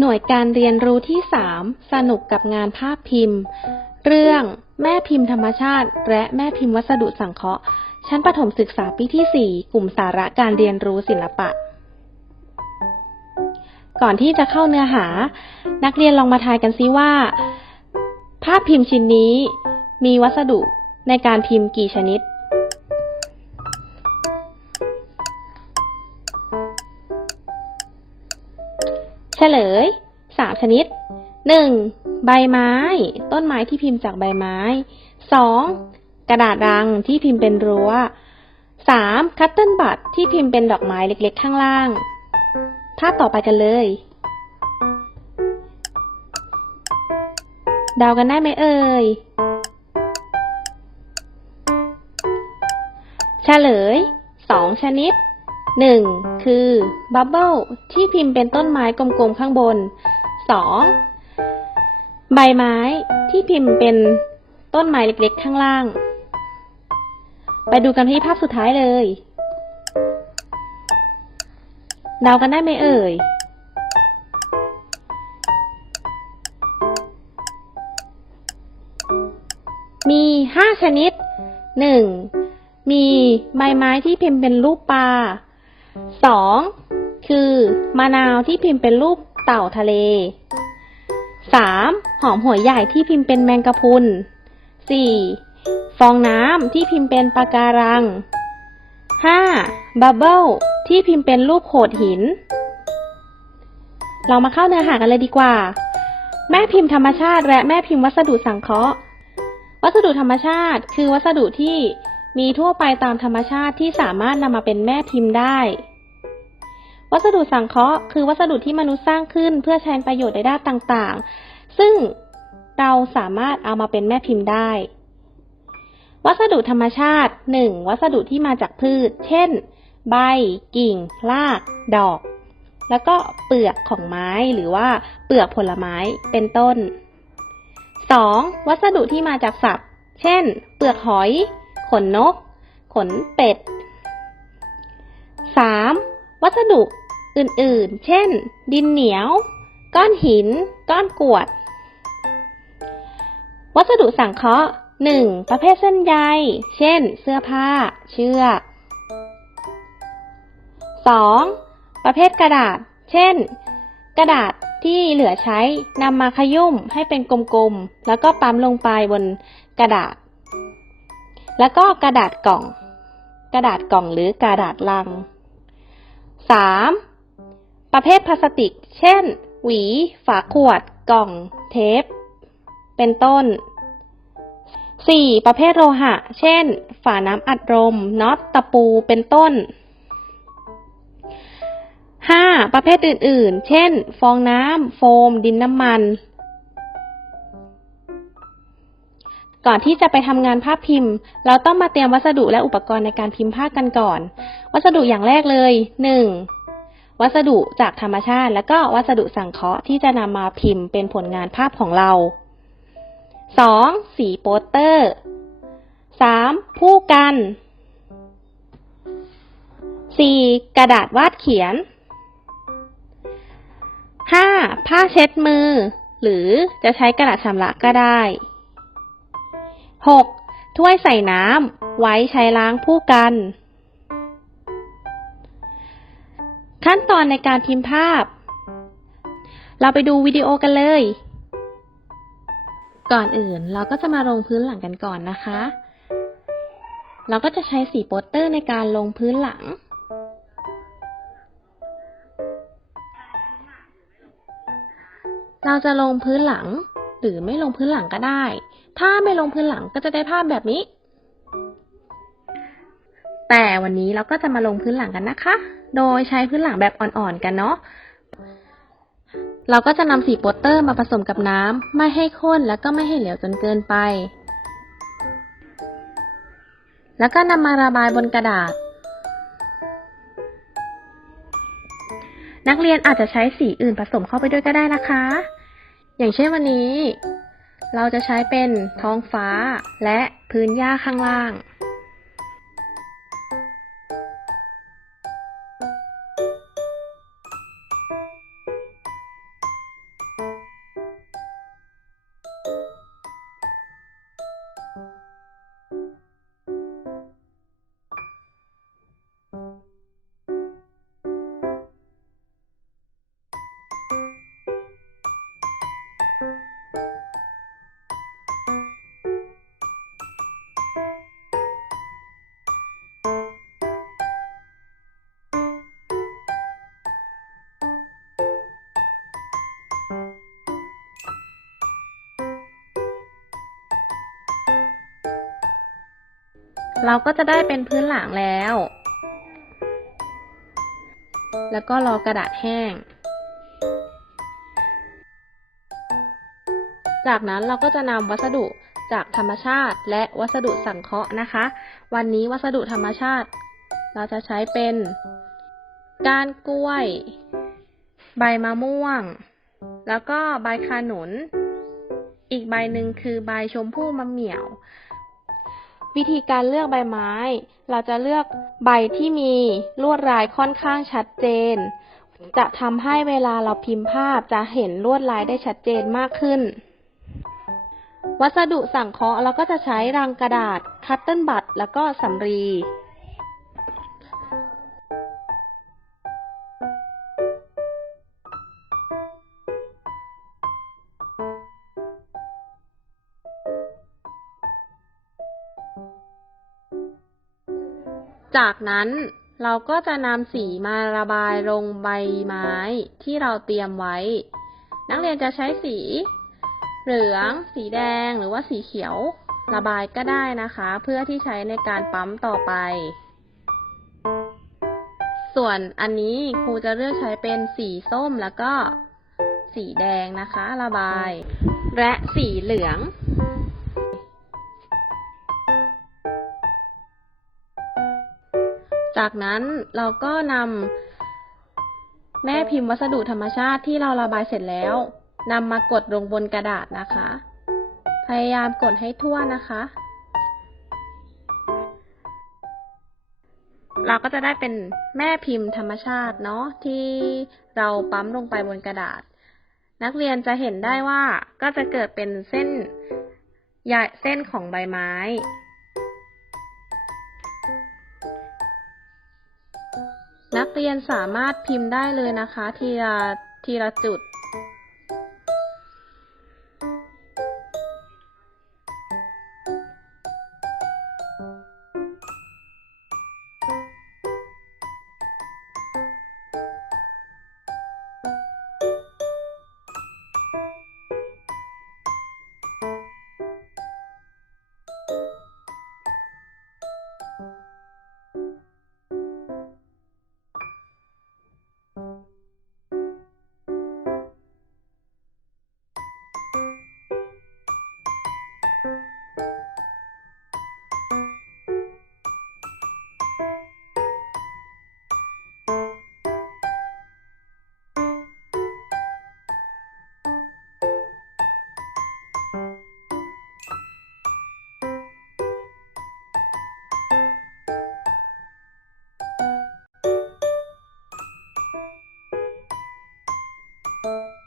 หน่วยการเรียนรู้ที่ 3 สนุกกับงานภาพพิมพ์ เรื่องแม่พิมพ์ธรรมชาติ และแม่พิมพ์วัสดุสังเคราะห์ ชั้นประถมศึกษาปีที่ 4 กลุ่มสาระการเรียนรู้ศิลปะ ก่อนที่จะเข้าเนื้อหา นักเรียนลองมาทายกันซิว่า ภาพพิมพ์ชิ้นนี้ มีวัสดุในการพิมพ์กี่ชนิด เฉลยสามชนิดหนึ่งใบไม้ ต้นไม้ที่พิมพ์จากใบไม้สองกระดาษรังที่พิมพ์เป็นรั้วสามคัตเติ้ลบัตที่พิมพ์เป็นดอกไม้เล็กๆ ข้างล่าง ภาพต่อไปกันเลย เดากันได้ไหมเอ่ยเฉลยสองชนิด หนึ่งคือบับเบิลที่พิมพ์เป็นต้นไม้กลมๆข้างบนสองใบไม้ที่พิมพ์เป็นต้นไม้เล็กๆข้างล่าง ไปดูกันที่ภาพสุดท้ายเลยเดากันได้ไหมเอ่ย มีห้าชนิดหนึ่งมีใบไม้ที่พิมพ์เป็นรูปปลา สองคือมะนาวที่พิมพ์เป็นรูปเต่าทะเลสามหอมหัวใหญ่ที่พิมพ์เป็นแมงกะพรุนสี่ฟองน้ำที่พิมพ์เป็นปะการังห้าบับเบิลที่พิมพ์เป็นรูปโขดหิน เรามาเข้าเนื้อหากันเลยดีกว่า แม่พิมพ์ธรรมชาติ และแม่พิมพ์วัสดุสังเคราะห์ วัสดุธรรมชาติคือวัสดุที่มีทั่วไปตามธรรมชาติที่สามารถนำมาเป็นแม่พิมพ์ได้ วัสดุสังเคราะห์คือวัสดุที่มนุษย์สร้างขึ้นเพื่อใช้ประโยชน์ในด้านต่างๆ ซึ่งเราสามารถเอามาเป็นแม่พิมพ์ได้ วัสดุธรรมชาติ 1. วัสดุที่มาจากพืช เช่น ใบ กิ่ง ราก ดอก แล้วก็เปลือกของไม้หรือว่าเปลือกผลไม้เป็นต้น 2. วัสดุที่มาจากสัตว์ เช่น เปลือกหอย ขนนก ขนเป็ด 3. วัสดุ อื่นๆ เช่น ดินเหนียว ก้อนหิน ก้อนกรวด วัสดุสังเคราะห์ 1. ประเภทเส้นใย เช่น เสื้อผ้า เชือก 2. ประเภทกระดาษ เช่น กระดาษที่เหลือใช้นำมาขยุ่มให้เป็นกลมๆ แล้วก็ปั๊มลงไปบนกระดาษ แล้วก็กระดาษกล่อง กระดาษกล่องหรือกระดาษลัง 3. ประเภทพลาสติก เช่น หวี ฝาขวด กล่อง เทป เป็นต้น 4. ประเภทโลหะ เช่น ฝาน้ำอัดลม น็อต ตะปู เป็นต้น 5. ประเภทอื่น ๆ เช่น ฟองน้ำ โฟม ดินน้ำมัน ก่อนที่จะไปทำงานภาพพิมพ์ เราต้องมาเตรียมวัสดุและอุปกรณ์ในการพิมพ์ภาพกันก่อน วัสดุอย่างแรกเลย 1. วัสดุจากธรรมชาติ และก็วัสดุสังเคราะห์ที่จะนำมาพิมพ์เป็นผลงานภาพของเรา 2. สีโปสเตอร์ 3. ผู้กัน 4. กระดาษวาดเขียน 5. ผ้าเช็ดมือ หรือจะใช้กระดาษชำระก็ได้ 6. ถ้วยใส่น้ำไว้ใช้ล้างผู้กัน ขั้นตอนในการพิมพ์ภาพ เราไปดูวิดีโอกันเลย ก่อนอื่นเราก็จะมาลงพื้นหลังกันก่อนนะคะ เราก็จะใช้สีโปสเตอร์ในการลงพื้นหลัง เราจะลงพื้นหลังหรือไม่ลงพื้นหลังก็ได้ ถ้าไม่ลงพื้นหลังก็จะได้ภาพแบบนี้ แต่วันนี้เราก็จะมาลงพื้นหลังกันนะคะ โดยใช้พื้นหลังแบบอ่อนๆกันเนาะ เราก็จะนำสีโปสเตอร์มาผสมกับน้ำไม่ให้ข้นแล้วก็ไม่ให้เหลวจนเกินไป แล้วก็นำมาระบายบนกระดาษ นักเรียนอาจจะใช้สีอื่นผสมเข้าไปด้วยก็ได้นะคะ อย่างเช่นวันนี้ เราจะใช้เป็นท้องฟ้าและพื้นหญ้าข้างล่าง เราก็จะได้เป็นพื้นหลังแล้ว แล้วก็รอกระดาษแห้ง จากนั้นเราก็จะนำวัสดุจากธรรมชาติและวัสดุสังเคราะห์นะคะ วันนี้วัสดุธรรมชาติ เราจะใช้เป็นก้านกล้วย ใบมะม่วง แล้วก็ใบขนุน อีกใบหนึ่งคือใบชมพู่มะเหมี่ยว วิธีการเลือกใบไม้ เราจะเลือกใบที่มีลวดลายค่อนข้างชัดเจน จะทำให้เวลาเราพิมพ์ภาพจะเห็นลวดลายได้ชัดเจนมากขึ้น วัสดุสังเคราะห์เราก็จะใช้รังกระดาษคัตเติ้ลบัตแล้วก็สำลี จากนั้นเราก็จะนำสีมาระบายลงใบไม้ที่เราเตรียมไว้ นักเรียนจะใช้สี เหลือง สีแดงหรือว่าสีเขียว ระบายก็ได้นะคะ เพื่อที่ใช้ในการปั๊มต่อไป ส่วนอันนี้ครูจะเลือกใช้เป็นสีส้มแล้วก็สีแดงนะคะ ระบาย และสีเหลือง จากนั้นเราก็นำแม่พิมพ์วัสดุธรรมชาติที่เราระบายเสร็จแล้วนำมากดลงบนกระดาษนะคะ พยายามกดให้ทั่วนะคะ เราก็จะได้เป็นแม่พิมพ์ธรรมชาติเนาะที่เราปั๊มลงไปบนกระดาษ นักเรียนจะเห็นได้ว่าก็จะเกิดเป็นเส้นใยเส้นของใบไม้ กเรียนสามารถพิมพ์ได้เลยนะคะ ทีละทีละจุด you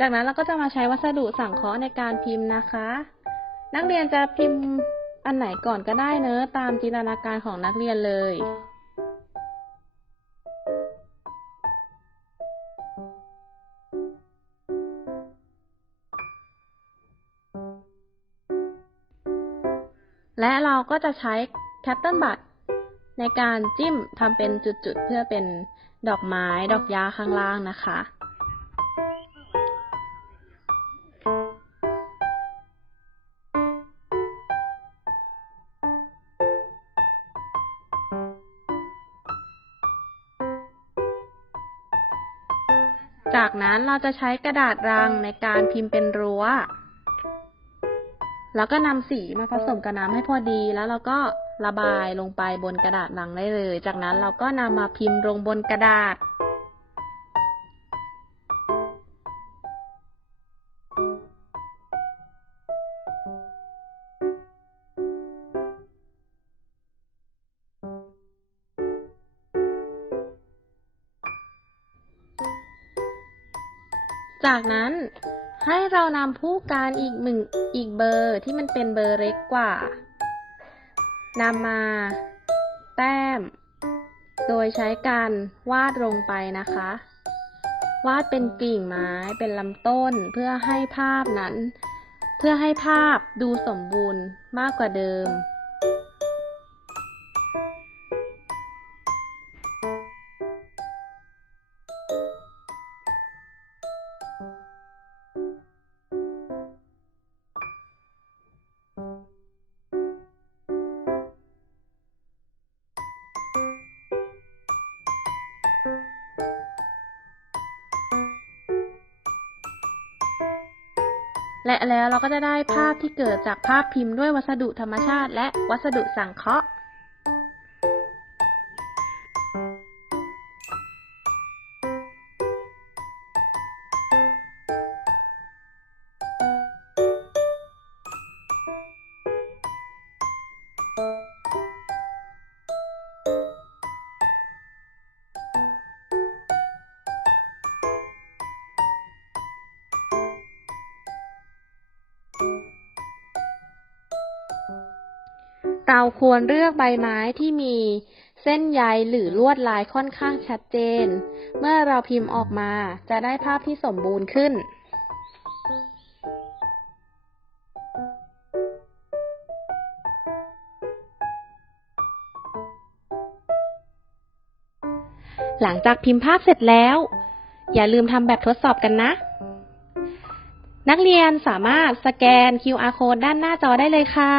จากนั้นเราก็จะมาใช้วัสดุสังเคราะห์ในการพิมพ์นะคะ นักเรียนจะพิมพ์อันไหนก่อนก็ได้เนอะตามจินตนาการของนักเรียนเลยและเราก็จะใช้แคตเติลบัตในการจิ้มทำเป็นจุดๆ เพื่อเป็นดอกไม้ดอกยาข้างล่างนะคะ จากนั้นเราจะใช้กระดาษรังในการพิมพ์เป็นรั้ว แล้วก็นำสีมาผสมกับน้ำให้พอดี แล้วเราก็ระบายลงไปบนกระดาษรังได้เลย จากนั้นเราก็นำมาพิมพ์ลงบนกระดาษ จากนั้นให้เรานำผู้การอีกหนึ่งอีกเบอร์ที่มันเป็นเบอร์เล็กกว่านำมา แต้ม โดยใช้การวาดลงไปนะคะ วาดเป็นกิ่งไม้เป็นลำต้นเพื่อให้ภาพนั้น เพื่อให้ภาพดูสมบูรณ์มากกว่าเดิม และแล้วเราก็จะได้ภาพที่เกิดจากภาพพิมพ์ด้วยวัสดุธรรมชาติ และวัสดุสังเคราะห์ เราควรเลือกใบไม้ที่มีเส้นใยหรือลวดลายค่อนข้างชัดเจน เมื่อเราพิมพ์ออกมาจะได้ภาพที่สมบูรณ์ขึ้น หลังจากพิมพ์ภาพเสร็จแล้ว อย่าลืมทำแบบทดสอบกันนะ นักเรียนสามารถสแกน QR code ด้านหน้าจอได้เลยค่ะ